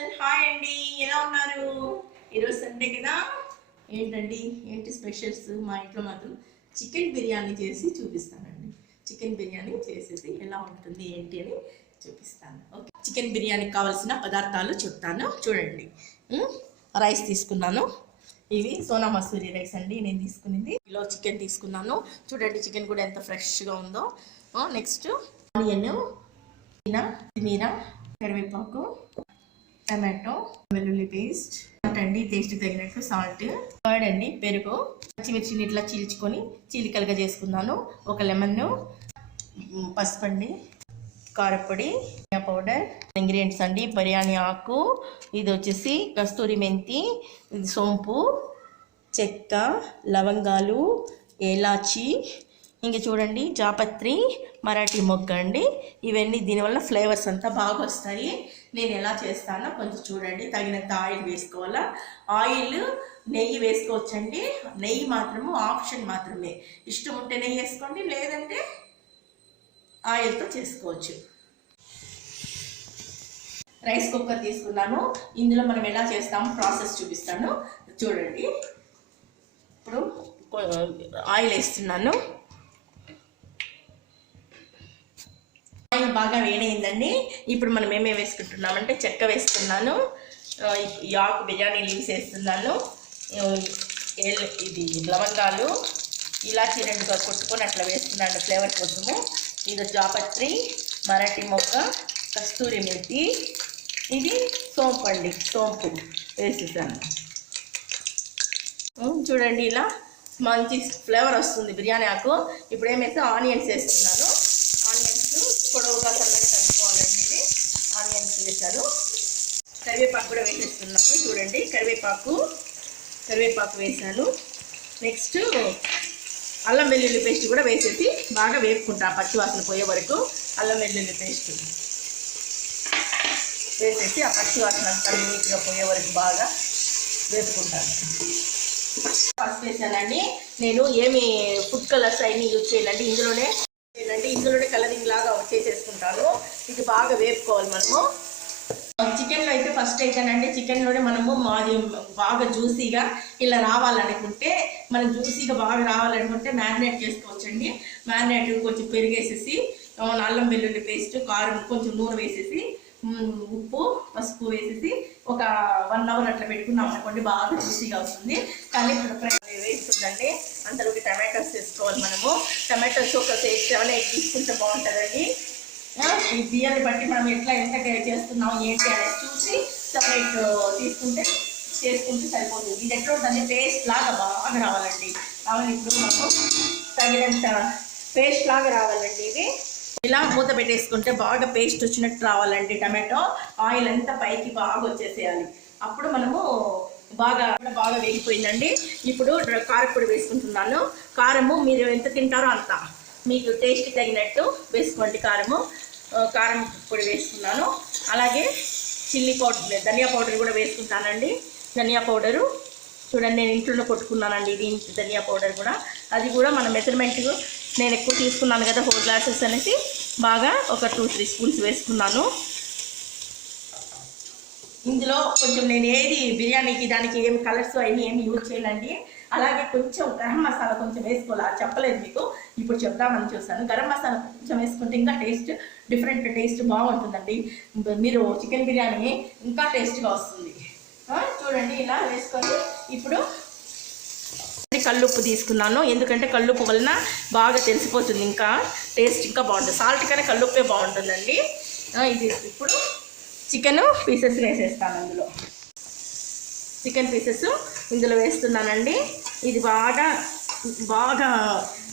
Hi అండి, ఎలా ఉన్నారు? ఈరోజు సండే కదా. ఏంటి స్పెషల్స్? మా ఇంట్లో మాత్రం చికెన్ బిర్యానీ చేసి చూపిస్తానండి. చికెన్ బిర్యానీ చేసేసి ఎలా ఉంటుంది ఏంటి అని చూపిస్తాను. ఓకే, చికెన్ బిర్యానీకి కావాల్సిన పదార్థాలు చెప్తాను చూడండి. రైస్ తీసుకున్నాను. ఇవి సోనా మసూరి రైస్ అండి నేను తీసుకునేది. కిలో చికెన్ తీసుకున్నాను. చూడండి చికెన్ కూడా ఎంత ఫ్రెష్గా ఉందో. నెక్స్ట్ ఆనియన్, కొత్తిమీర, కరివేపాకు, టమాటో, వెల్లుల్లి పేస్ట్ అండి, టేస్ట్ తగినట్టు సాల్ట్, కర్డ్ అండి, పెరుగు, పచ్చిమిర్చిని ఇట్లా చీల్చుకొని చీలికలుగా చేసుకున్నాను. ఒక లెమన్, పసుపు అండి, కారపొడి, ధనియా పౌడర్, ఇంగ్రీడియంట్స్ అండి బిర్యానీ ఆకు, ఇది వచ్చేసి కస్తూరి మెంతి, ఇది సోంపు, చెక్క, లవంగాలు, ఏలాచి, ఇంక చూడండి జాపత్రి, మరాఠీ మొగ్గ అండి. ఇవన్నీ దీనివల్ల ఫ్లేవర్స్ అంతా బాగా వస్తాయి. నేను ఎలా చేస్తానో కొంచెం చూడండి. తగినంత ఆయిల్ వేసుకోవాలా. ఆయిల్, నెయ్యి వేసుకోవచ్చండి. నెయ్యి మాత్రము ఆప్షన్ మాత్రమే. ఇష్టం ఉంటే నెయ్యి వేసుకోండి, లేదంటే ఆయిల్తో చేసుకోవచ్చు. రైస్ కుక్కర్ తీసుకున్నాను. ఇందులో మనం ఎలా చేస్తామో ప్రాసెస్ చూపిస్తాను చూడండి. ఇప్పుడు ఆయిల్ వేస్తున్నాను. ఆయిల్ బాగా వేడైందండి. ఇప్పుడు మనం ఏమేమి వేసుకుంటున్నామంటే చెక్క వేస్తున్నాను, ఆకు బిర్యానీ లీవ్స్ వేస్తున్నాను, ఇది లవంగాలు, ఇలాచి 2 కొట్టుకొని అట్లా వేస్తున్నాను ఫ్లేవర్ కోసము. ఇది జాపత్రి, మరాఠీ మొగ్గ, కస్తూరి మెంతి, ఇది సోంపు అండి, సోంపు వేసేసాను. చూడండి ఇలా మంచి ఫ్లేవర్ వస్తుంది బిర్యానీ ఆకు. ఇప్పుడు ఏమైతే ఆనియన్స్ వేస్తున్నాను. ఆనియన్స్ పొడవుగా సన్నగా కలుపుకోవాలండి. ఇది ఆనియన్స్ వేసాను. కరివేపాకు కూడా వేసేస్తున్నాను. చూడండి కరివేపాకు వేసాను. నెక్స్ట్ అల్లం వెల్లుల్లి పేస్ట్ కూడా వేసేసి బాగా వేపుకుంటా. పచ్చివాసన పోయే వరకు అల్లం వెల్లుల్లి పేస్ట్ వేసేసి ఆ పచ్చివాసన అంతా నీట్గా పోయే వరకు బాగా వేపుకుంటాను. పసుపు వేసానండి. నేను ఏమి ఫుడ్ కలర్స్ అన్నీ యూజ్ చేయాలండి. ఇందులోనే కలరింగ్ లాగా చేసేసుకుంటాను. ఇది బాగా వేపుకోవాలి మనము. చికెన్లో అయితే ఫస్ట్ అయితేనండి, చికెన్లోనే మనము మాది బాగా జ్యూసీగా ఇలా రావాలనుకుంటే, మనం జ్యూసీగా బాగా రావాలనుకుంటే మ్యారినేట్ చేసుకోవచ్చండి. మ్యారినేట్ కొంచెం పెరిగేసేసి, అల్లం వెల్లుల్లి పేస్ట్, కారం, కొంచెం నూనె వేసేసి, ఉప్పు, పసుపు వేసేసి ఒక 1 అవర్ అట్లా పెట్టుకున్నాం అనుకోండి, బాగా జ్యూసీగా వస్తుంది. కానీ ఇప్పుడు వేస్తుందండి. అంతలోకి టమాటోస్ వేసుకోవాలి మనము. టమాటోస్ ఒక 7-8 తీసుకుంటే బాగుంటుందండి. ఈ బియ్యాన్ని బట్టి మనం ఎంత చేస్తున్నాం ఏంటి అనేది చూసి సపరేట్ చేసుకుంటే సరిపోతుంది. ఇది ఎట్లా ఉంటుంది, పేస్ట్ లాగా బాగా రావాలండి. ఇప్పుడు మనకు తగినంత పేస్ట్ లాగా రావాలండి. ఇది ఇలా మూత పెట్టేసుకుంటే బాగా పేస్ట్ వచ్చినట్టు రావాలండి. టమాటో ఆయిల్ అంతా పైకి బాగా వచ్చేసేయాలి. అప్పుడు మనము బాగా వేగిపోయిందండి. ఇప్పుడు కారపొడి వేసుకుంటున్నాను. కారము మీరు ఎంత తింటారో అంత, మీకు టేస్ట్ తగినట్టు వేసుకోండి. కారం పొడి వేసుకున్నాను. అలాగే చిల్లీ పౌడర్, ధనియా పౌడర్ కూడా వేసుకుంటానండి. ధనియా పౌడరు చూడండి నేను ఇంట్లోనే కొట్టుకున్నానండి. ఇది ధనియా పౌడర్ కూడా, అది కూడా మన మెజర్మెంట్ నేను ఎక్కువ తీసుకున్నాను కదా, 4 గ్లాసెస్ అనేసి బాగా ఒక 2-3 స్పూన్స్ వేసుకున్నాను. ఇందులో కొంచెం నేను బిర్యానీకి దానికి ఏమి కలర్స్ అవన్నీ ఏమి యూజ్ చేయాలండి. అలాగే కొంచెం గరం మసాలా కొంచెం వేసుకోవాలి. చెప్పలేదు మీకు, ఇప్పుడు చెప్దామని చూస్తాను. గరం మసాలా కొంచెం వేసుకుంటే ఇంకా డిఫరెంట్ టేస్ట్ బాగుంటుందండి. మీరు చికెన్ బిర్యానీ ఇంకా టేస్ట్గా వస్తుంది. చూడండి ఇలా వేసుకొని ఇప్పుడు కల్లుప్పు తీసుకున్నాను. ఎందుకంటే కల్లుప్పు వలన బాగా తెలిసిపోతుంది, ఇంకా టేస్ట్ ఇంకా బాగుంటుంది. సాల్ట్ కన్నా కల్లుప్పే బాగుంటుందండి. ఇది ఇప్పుడు చికెన్ పీసెస్ వేసేస్తాను. అందులో చికెన్ పీసెస్ ఇందులో వేస్తున్నానండి. ఇది బాగా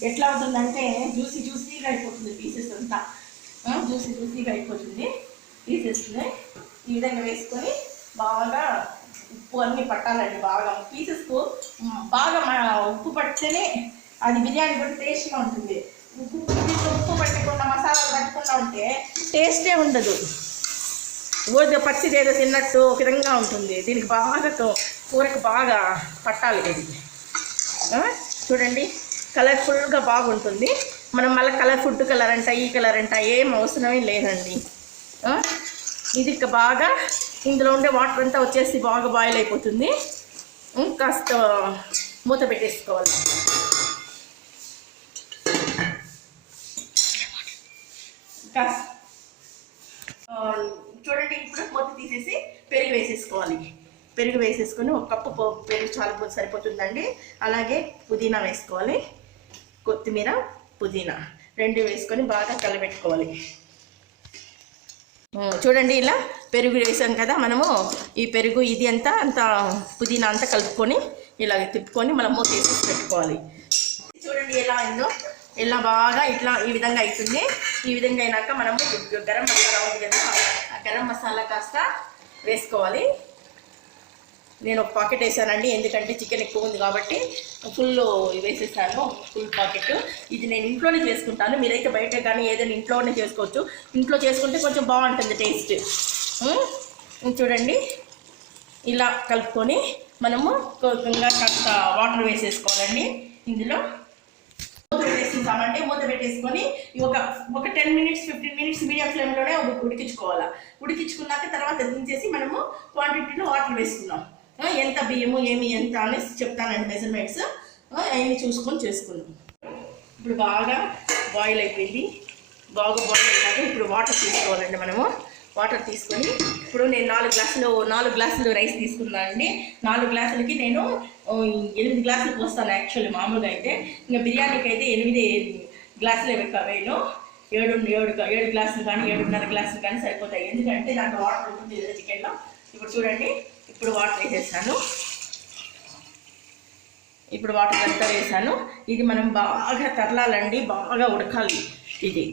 ఎట్లా అవుతుందంటే జ్యూసీగా అయిపోతుంది. పీసెస్ అంతా జ్యూసీగా అయిపోతుంది. పీసెస్ని ఈ విధంగా వేసుకొని బాగా ఉప్పు అన్నీ పట్టాలండి. బాగా పీసెస్కు బాగా ఉప్పు పడితేనే అది బిర్యానీ కూడా టేస్ట్గా ఉంటుంది. ఉప్పు పట్టకుండా మసాలాలు పట్టకుండా ఉంటే టేస్టే ఉండదు. పచ్చిది ఏదో తిన్నట్టు ఒక విధంగా ఉంటుంది. దీనికి బాగా కూరకు బాగా పట్టాలి. ఇది చూడండి కలర్ఫుల్గా బాగుంటుంది. మనం మళ్ళీ ఫుడ్ కలర్ అంట, ఈ కలర్ అంట ఏం అవసరమే లేదండి. ఇది బాగా ఇందులో ఉండే వాటర్ అంతా వచ్చేసి బాగా బాయిల్ అయిపోతుంది. కాస్త మూత పెట్టేసుకోవాలి. చూడండి, ఇప్పుడు మూత తీసేసి పెరుగు వేసేసుకోవాలి. పెరుగు వేసేసుకొని ఒక కప్పు పెరుగు చాలా సరిపోతుందండి. అలాగే పుదీనా వేసుకోవాలి, కొత్తిమీర, పుదీనా రెండు వేసుకొని బాగా కలబెట్టుకోవాలి. చూడండి, ఇలా పెరుగు వేసాం కదా మనము. ఈ పెరుగు ఇది అంతా పుదీనా అంతా కలుపుకొని ఇలా తిప్పుకొని మనం మూత వేసేసి పెట్టుకోవాలి. చూడండి ఎలా అయిందో, ఇలా బాగా ఇట్లా ఈ విధంగా అవుతుంది. ఈ విధంగా అయినాక మనము గరం మసాలా ఉంది కదా, ఆ గరం మసాలా కాస్త వేసుకోవాలి. నేను ఒక పాకెట్ వేసానండి, ఎందుకంటే చికెన్ ఎక్కువ ఉంది కాబట్టి ఫుల్ వేసేసాను, ఫుల్ పాకెట్. ఇది నేను ఇంట్లోనే చేసుకుంటాను, మీరైతే బయట కానీ ఏదైనా ఇంట్లోనే చేసుకోవచ్చు. ఇంట్లో చేసుకుంటే కొంచెం బాగుంటుంది టేస్ట్. చూడండి, ఇలా కలుపుకొని మనము కాస్త వాటర్ వేసేసుకోవాలండి. ఇందులో మూత పెట్టేసుకుంటామండి. మూత పెట్టేసుకొని ఒక 10 మినిట్స్ 15 మినిట్స్ మీడియం ఫ్లేమ్లోనే ఉడికించుకోవాలి. ఉడికించుకున్నాక తర్వాత దించేసి మనము క్వాంటిటీలో వాటర్ వేసుకున్నాం. ఎంత బియ్యము ఎంత అనేసి చెప్తానండి, మెజర్మెంట్స్ అవన్నీ చూసుకొని చేసుకున్నాం. ఇప్పుడు బాగా బాయిల్ అయిపోయింది. బాగా బాయిల్ అయినాక ఇప్పుడు వాటర్ తీసుకోవాలండి. మనము వాటర్ తీసుకొని ఇప్పుడు నేను 4 గ్లాసులు రైస్ తీసుకున్నానండి. 4 గ్లాసులకి నేను 8 గ్లాసులు పోస్తాను యాక్చువల్లీ. మామూలుగా అయితే ఇంకా బిర్యానీకి అయితే 8 గ్లాసులే వేయను. 7 గ్లాసులు కానీ 7.5 గ్లాసులు కానీ సరిపోతాయి, ఎందుకంటే దాంట్లో వాటర్ ఉంటుంది కదా చికెన్లో. ఇప్పుడు చూడండి, ఇప్పుడు వాటర్ వేసేసాను. ఇప్పుడు వాటర్ అంతా వేసాను. ఇది మనం బాగా తర్లాలండి, బాగా ఉడకాలి. ఇది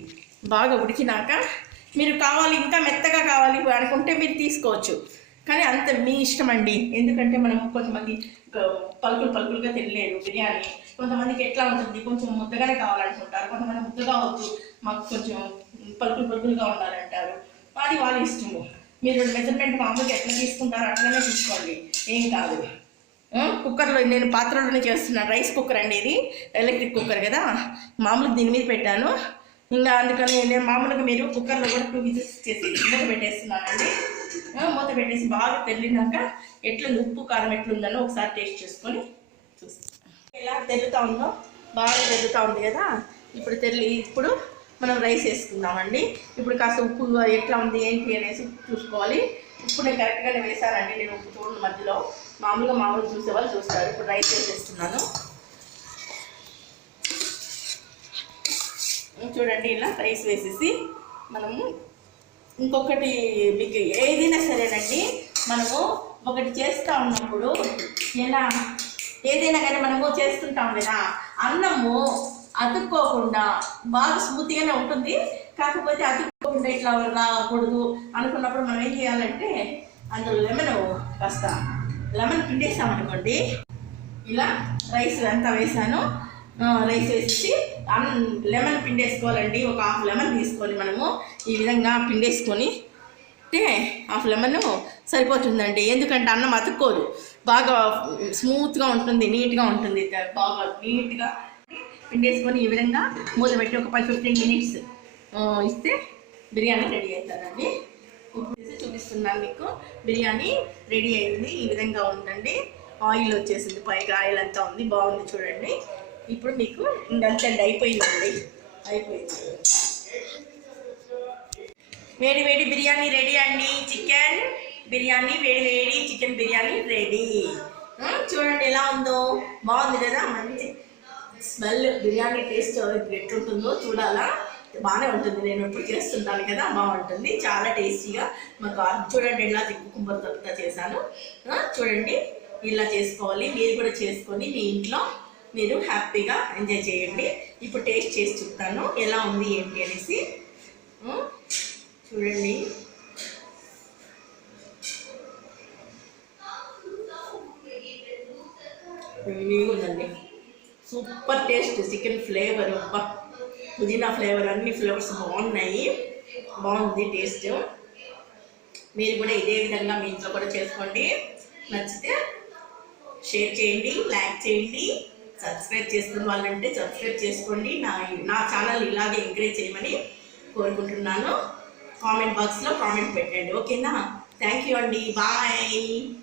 బాగా ఉడికినాక మీరు కావాలి ఇంకా మెత్తగా కావాలి అనుకుంటే మీరు తీసుకోవచ్చు, కానీ అంత మీ ఇష్టం అండి. ఎందుకంటే మనం కొంతమంది పలుకులుగా తినలేరు బిర్యానీ. కొంతమందికి ఎట్లా ఉంటుంది, కొంచెం ముద్దగానే కావాలనుకుంటారు. కొంతమంది ముద్దగా వద్దు, మాకు కొంచెం పలుకులుగా ఉండాలంటారు. అది వాళ్ళ ఇష్టము. మీరు మెజర్మెంట్ మామూలుగా ఎట్లా తీసుకుంటారో అట్లనే తీసుకోండి, ఏం కాదు. కుక్కర్లో నేను పాత్రలోనే చేస్తున్నాను. రైస్ కుక్కర్ అండి ఇది, ఎలక్ట్రిక్ కుక్కర్ కదా. మామూలుగా దీని మీద పెట్టాను. ఇంకా అందుకని నేను మామూలుగా మీరు కుక్కర్లో కూడా 2 విజిల్స్ చేసి మూత పెట్టేస్తున్నానండి. మూత పెట్టేసి బాగా తెల్లినాక ఎట్లుంది, ఉప్పు కారం ఎట్లుందని ఒకసారి టేస్ట్ చేసుకొని చూస్తాను. ఎలా తెల్లుతూ ఉందో, బాగా తెల్లుతూ ఉంది కదా. ఇప్పుడు మనం రైస్ వేసుకుందామండి. ఇప్పుడు కాస్త ఉప్పు ఎట్లా ఉంది ఏంటి అనేసి చూసుకోవాలి. ఉప్పు నేను కరెక్ట్గానే వేసానండి. నేను ఉప్పు చూడండి, మధ్యలో మామూలుగా చూసేవాళ్ళు చూస్తారు. ఇప్పుడు రైస్ వేసేస్తున్నాను. చూడండి, ఇలా రైస్ వేసేసి మనము ఇంకొకటి మీకు ఏదైనా సరేనండి, మనము ఒకటి చేస్తూ ఉన్నప్పుడు ఏదైనా కానీ మనము చేస్తుంటాం కదా, అన్నము అతుక్కోకుండా బాగా స్మూత్గానే ఉంటుంది. కాకపోతే అతుక్కోకుండా ఇట్లా రాకూడదు అనుకున్నప్పుడు మనం ఏం చేయాలంటే అందులో కాస్త లెమన్ పిండేసామనుకోండి. ఇలా రైస్ అంతా వేసాను. రైస్ వేసి లెమన్ పిండేసుకోవాలండి. ఒక హాఫ్ లెమన్ తీసుకొని మనము ఈ విధంగా పిండేసుకొని హాఫ్ లెమన్ సరిపోతుందండి. ఎందుకంటే అన్నం అతుక్కోదు, బాగా స్మూత్గా ఉంటుంది, నీట్గా ఉంటుంది. బాగా నీట్గా పిండేసుకొని ఈ విధంగా మూత పెట్టి ఒక 15 మినిట్స్ ఇస్తే బిర్యానీ రెడీ అవుతుందండి. ఇప్పుడు చూపిస్తున్నాను మీకు. బిర్యానీ రెడీ అయింది, ఈ విధంగా ఉందండి. ఆయిల్ వచ్చేసింది, పైగా ఆయిల్ అంతా ఉంది, బాగుంది చూడండి. ఇప్పుడు మీకు ఇంకంతే అయిపోయిందండి. వేడి బిర్యానీ రెడీ అండి. చికెన్ బిర్యానీ వేడి చికెన్ బిర్యానీ రెడీ. చూడండి ఎలా ఉందో, బాగుంది కదా. మంచి స్మెల్, బిర్యానీ టేస్ట్ ఎట్లుంటుందో చూడాలా. బాగానే ఉంటుంది, నేను ఎప్పుడు చేస్తుంటాను కదా, బాగుంటుంది, చాలా టేస్టీగా. మాకు చూడండి ఎలా కుకుంబర్తో చేశాను. చూడండి, ఇలా చేసుకోవాలి. మీరు కూడా చేసుకొని మీ ఇంట్లో మీరు హ్యాపీగా ఎంజాయ్ చేయండి. ఇప్పుడు టేస్ట్ చేసి చెప్తాను ఎలా ఉంది ఏంటి అనేసి. చూడండి, ఉందండి, సూపర్ టేస్ట్. చికెన్ ఫ్లేవర్, పుదీనా ఫ్లేవర్, అన్ని ఫ్లేవర్స్ బాగున్నాయి, బాగుంది టేస్ట్. మీరు కూడా ఇదే విధంగా మీ ఇంట్లో కూడా చేసుకోండి. నచ్చితే షేర్ చేయండి, లైక్ చేయండి, సబ్స్క్రైబ్ చేసుకున్న వాళ్ళంటే సబ్స్క్రైబ్ చేసుకోండి. నా ఛానల్ ఇలాగే ఎంకరేజ్ చేయమని కోరుకుంటున్నాను. కామెంట్ బాక్స్లో కామెంట్ పెట్టండి, ఓకేనా? థ్యాంక్ యూ అండి, బాయ్.